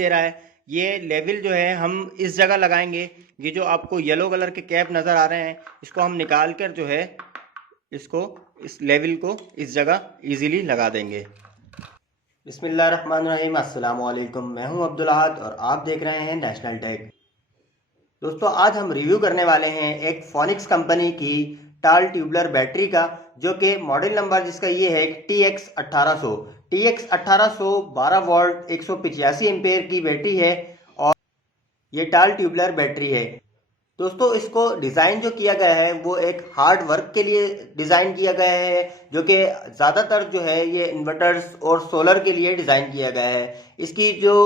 दे रहा है। ये लेवल जो है हम इस जगह लगाएंगे। ये जो आपको येलो कलर के कैप नज़र आ रहे हैं, इसको हम निकाल कर जो है इसको इस लेवल को इस जगह इजीली लगा देंगे। बिस्मिल्लाहिर्रहमानिर्रहीम, अस्सलाम वालेकुम। मैं हूं अब्दुल अहद और आप देख रहे हैं नेशनल टेक। दोस्तों, आज हम रिव्यू करने वाले हैं एक फोनिक्स कंपनी की टाल ट्यूबलर बैटरी का, जो कि मॉडल नंबर जिसका ये है TX1800। TX1800 12 वोल्ट 185 एम्पेयर की बैटरी है और ये टाल ट्यूबलर बैटरी है। दोस्तों, इसको डिज़ाइन जो किया गया है वो एक हार्ड वर्क के लिए डिज़ाइन किया गया है, जो कि ज़्यादातर जो है ये इन्वर्टर्स और सोलर के लिए डिज़ाइन किया गया है। इसकी जो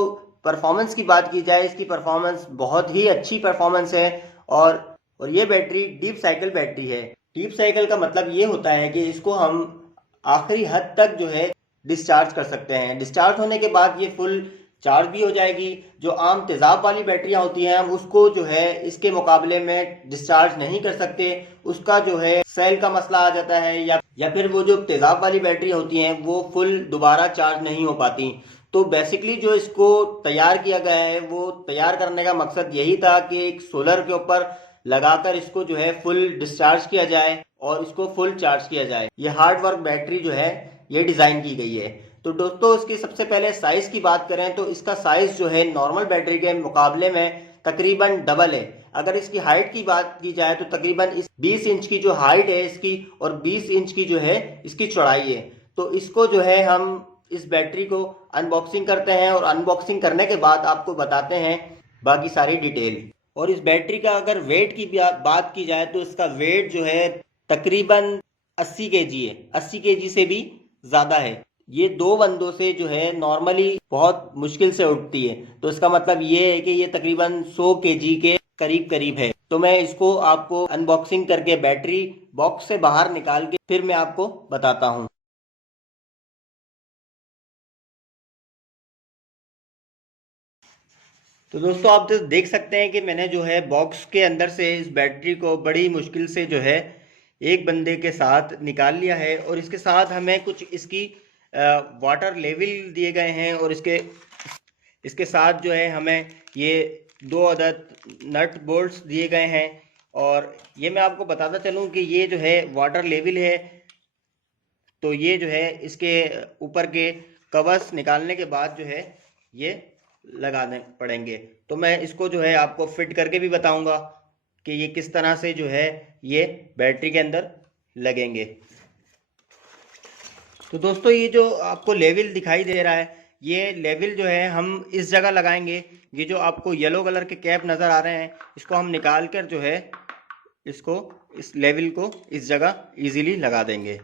परफॉर्मेंस की बात की जाए, इसकी परफॉर्मेंस बहुत ही अच्छी परफॉर्मेंस है और ये बैटरी डीप साइकिल बैटरी है। डीप साइकिल का मतलब ये होता है कि इसको हम आखिरी हद तक जो है डिस्चार्ज कर सकते हैं। डिस्चार्ज होने के बाद ये फुल चार्ज भी हो जाएगी। जो आम तेज़ाब वाली बैटरियां होती हैं हम उसको जो है इसके मुकाबले में डिस्चार्ज नहीं कर सकते। उसका जो है सेल का मसला आ जाता है, या फिर वो जो तेज़ाब वाली बैटरी होती हैं वो फुल दोबारा चार्ज नहीं हो पाती। तो बेसिकली जो इसको तैयार किया गया है, वो तैयार करने का मकसद यही था कि एक सोलर के ऊपर लगाकर इसको जो है फुल डिस्चार्ज किया जाए और इसको फुल चार्ज किया जाए। ये हार्ड वर्क बैटरी जो है ये डिज़ाइन की गई है। तो दोस्तों, इसकी सबसे पहले साइज़ की बात करें तो इसका साइज़ जो है नॉर्मल बैटरी के मुकाबले में तकरीबन डबल है। अगर इसकी हाइट की बात की जाए तो तकरीबन इस 20 इंच की जो हाइट है इसकी और 20 इंच की जो है इसकी चौड़ाई है। तो इसको जो है हम इस बैटरी को अनबॉक्सिंग करते हैं और अनबॉक्सिंग करने के बाद आपको बताते हैं बाकी सारी डिटेल। और इस बैटरी का अगर वेट की बात की जाए तो इसका वेट जो है तकरीबन 80 केजी है। 80 केजी से भी ज़्यादा है। ये दो बंदों से जो है नॉर्मली बहुत मुश्किल से उठती है। तो इसका मतलब ये है कि ये तकरीबन 100 केजी के करीब करीब है। तो मैं इसको आपको अनबॉक्सिंग करके बैटरी बॉक्स से बाहर निकाल के फिर मैं आपको बताता हूँ। तो दोस्तों, आप तो देख सकते हैं कि मैंने जो है बॉक्स के अंदर से इस बैटरी को बड़ी मुश्किल से जो है एक बंदे के साथ निकाल लिया है। और इसके साथ हमें कुछ इसकी वाटर लेवल दिए गए हैं और इसके साथ जो है हमें ये 2 अदद नट बोल्ट्स दिए गए हैं। और ये मैं आपको बताता चलूँ कि ये जो है वाटर लेवल है। तो ये जो है इसके ऊपर के कवर्स निकालने के बाद जो है ये लगाने पड़ेंगे। तो मैं इसको जो है आपको फिट करके भी बताऊंगा कि ये किस तरह से जो है ये बैटरी के अंदर लगेंगे। तो दोस्तों, ये जो आपको लेवल दिखाई दे रहा है, ये लेवल जो है हम इस जगह लगाएंगे। ये जो आपको येलो कलर के कैप नज़र आ रहे हैं, इसको हम निकाल कर जो है इसको इस लेवल को इस जगह इजीली लगा देंगे।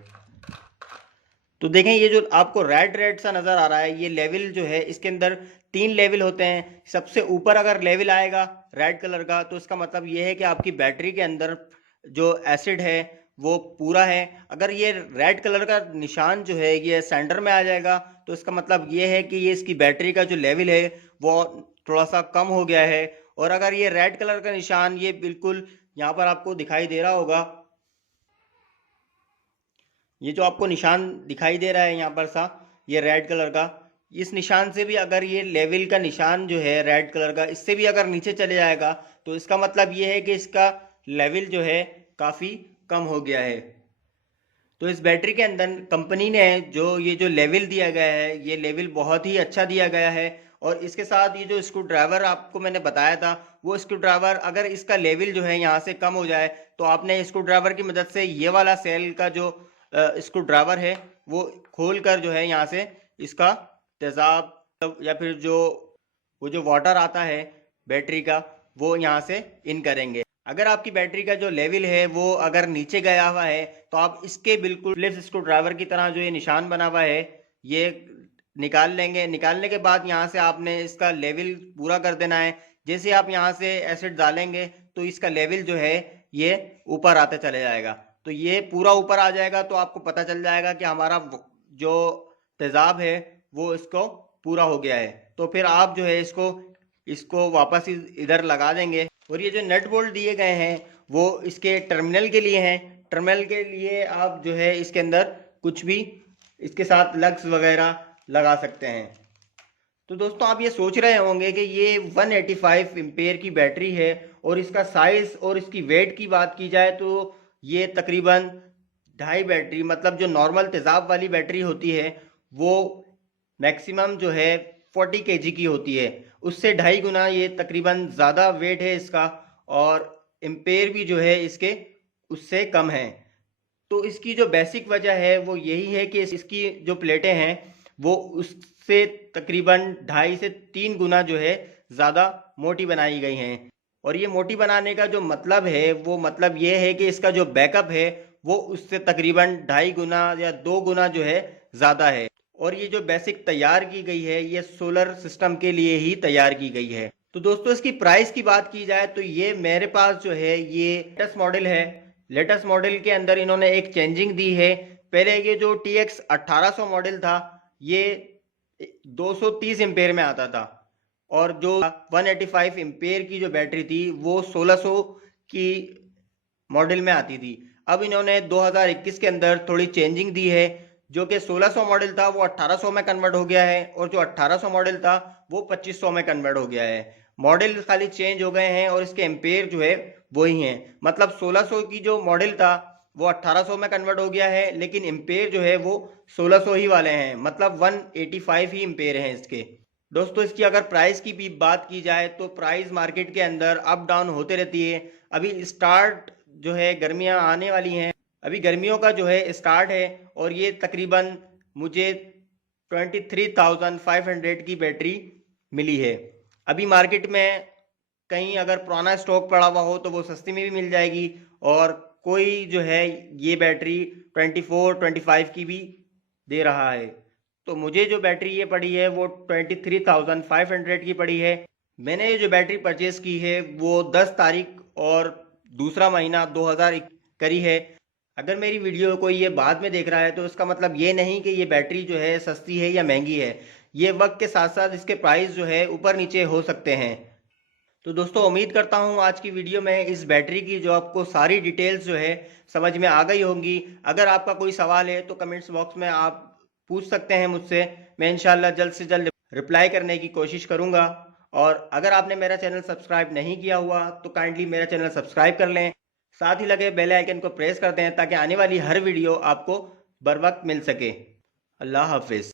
तो देखें, ये जो आपको रेड रेड सा नज़र आ रहा है, ये लेवल जो है इसके अंदर 3 लेवल होते हैं। सबसे ऊपर अगर लेवल आएगा रेड कलर का तो इसका मतलब ये है कि आपकी बैटरी के अंदर जो एसिड है वो पूरा है। अगर ये रेड कलर का निशान जो है ये सेंटर में आ जाएगा तो इसका मतलब ये है कि ये इसकी बैटरी का जो लेवल है वो थोड़ा सा कम हो गया है। और अगर ये रेड कलर का निशान ये बिल्कुल यहाँ पर आपको दिखाई दे रहा होगा, ये जो आपको निशान दिखाई दे रहा है यहाँ पर सा, ये रेड कलर का, इस निशान से भी अगर ये लेवल का निशान जो है रेड कलर का इससे भी अगर नीचे चले जाएगा तो इसका मतलब ये है कि इसका लेवल जो है काफ़ी कम हो गया है। तो इस बैटरी के अंदर कंपनी ने जो ये जो लेवल दिया गया है, ये लेवल बहुत ही अच्छा दिया गया है। और इसके साथ ये जो स्क्रू ड्राइवर आपको मैंने बताया था, वो स्क्रू ड्राइवर अगर इसका लेवल जो है यहाँ से कम हो जाए तो आपने स्क्रू ड्राइवर की मदद से ये वाला सेल का जो स्क्रू ड्राइवर है वो खोल कर जो है यहाँ से इसका तेज़ाब या फिर जो वो जो वाटर आता है बैटरी का वो यहाँ से इन करेंगे। अगर आपकी बैटरी का जो लेवल है वो अगर नीचे गया हुआ है तो आप इसके बिल्कुल फिलिप्स स्क्रू ड्राइवर की तरह जो ये निशान बना हुआ है ये निकाल लेंगे। निकालने के बाद यहाँ से आपने इसका लेवल पूरा कर देना है। जैसे आप यहाँ से एसिड डालेंगे तो इसका लेवल जो है ये ऊपर आते चले जाएगा। तो ये पूरा ऊपर आ जाएगा तो आपको पता चल जाएगा कि हमारा जो तेज़ाब है वो इसको पूरा हो गया है। तो फिर आप जो है इसको वापस इधर लगा देंगे। और ये जो नट बोल्ट दिए गए हैं वो इसके टर्मिनल के लिए हैं। टर्मिनल के लिए आप जो है इसके अंदर कुछ भी इसके साथ लग्स वगैरह लगा सकते हैं। तो दोस्तों आप ये सोच रहे होंगे कि ये 185 एम्पेयर की बैटरी है और इसका साइज और इसकी वेट की बात की जाए तो ये तकरीबन ढाई बैटरी, मतलब जो नॉर्मल तेजाब वाली बैटरी होती है वो मैक्सिमम जो है 40 kg की होती है, उससे ढाई गुना ये तकरीबन ज़्यादा वेट है इसका, और एम्पेयर भी जो है इसके उससे कम है। तो इसकी जो बेसिक वजह है वो यही है कि इसकी जो प्लेटें हैं वो उससे तकरीबन 2.5 से 3 गुना जो है ज़्यादा मोटी बनाई गई हैं। और ये मोटी बनाने का जो मतलब है वो मतलब ये है कि इसका जो बैकअप है वो उससे तकरीबन 2.5 गुना या 2 गुना जो है ज़्यादा है। और ये जो बेसिक तैयार की गई है ये सोलर सिस्टम के लिए ही तैयार की गई है। तो दोस्तों इसकी प्राइस की बात की जाए तो ये मेरे पास जो है ये लेटेस्ट मॉडल है। लेटेस्ट मॉडल के अंदर इन्होंने एक चेंजिंग दी है। पहले ये जो TX 1800 मॉडल था ये 230 एम्पेयर में आता था, और जो 185 एम्पेयर की जो बैटरी थी वो 1600 की मॉडल में आती थी। अब इन्होंने 2021 के अंदर थोड़ी चेंजिंग दी है, जो कि 1600 मॉडल था वो 1800 में कन्वर्ट हो गया है, और जो 1800 मॉडल था वो 2500 में कन्वर्ट हो गया है। मॉडल खाली चेंज हो गए हैं और इसके एम्पेयर जो है वही हैं। मतलब 1600 की जो मॉडल था वो 1800 में कन्वर्ट हो गया है, लेकिन एम्पेयर जो है वो 1600 ही वाले हैं, मतलब 185 ही एम्पेयर हैं इसके। दोस्तों इसकी अगर प्राइस की भी बात की जाए तो प्राइस मार्केट के अंदर अप डाउन होते रहती है। अभी स्टार्ट जो है गर्मियां आने वाली हैं, अभी गर्मियों का जो है स्टार्ट है, और ये तकरीबन मुझे 23,500 की बैटरी मिली है। अभी मार्केट में कहीं अगर पुराना स्टॉक पड़ा हुआ हो तो वो सस्ती में भी मिल जाएगी, और कोई जो है ये बैटरी 24-25 की भी दे रहा है। तो मुझे जो बैटरी ये पड़ी है वो 23,500 की पड़ी है। मैंने ये जो बैटरी परचेज की है वो 10 तारीख और दूसरा महीना 2000 करी है। अगर मेरी वीडियो कोई ये बाद में देख रहा है तो इसका मतलब ये नहीं कि ये बैटरी जो है सस्ती है या महंगी है। ये वक्त के साथ साथ इसके प्राइस जो है ऊपर नीचे हो सकते हैं। तो दोस्तों उम्मीद करता हूँ आज की वीडियो में इस बैटरी की जो आपको सारी डिटेल्स जो है समझ में आ गई होंगी। अगर आपका कोई सवाल है तो कमेंट्स बॉक्स में आप पूछ सकते हैं मुझसे। मैं इंशाल्लाह जल्द से जल्द रिप्लाई करने की कोशिश करूँगा। और अगर आपने मेरा चैनल सब्सक्राइब नहीं किया हुआ तो काइंडली मेरा चैनल सब्सक्राइब कर लें, साथ ही लगे बेल आइकन को प्रेस कर दें ताकि आने वाली हर वीडियो आपको बर वक्त मिल सके। अल्लाह हाफिज़।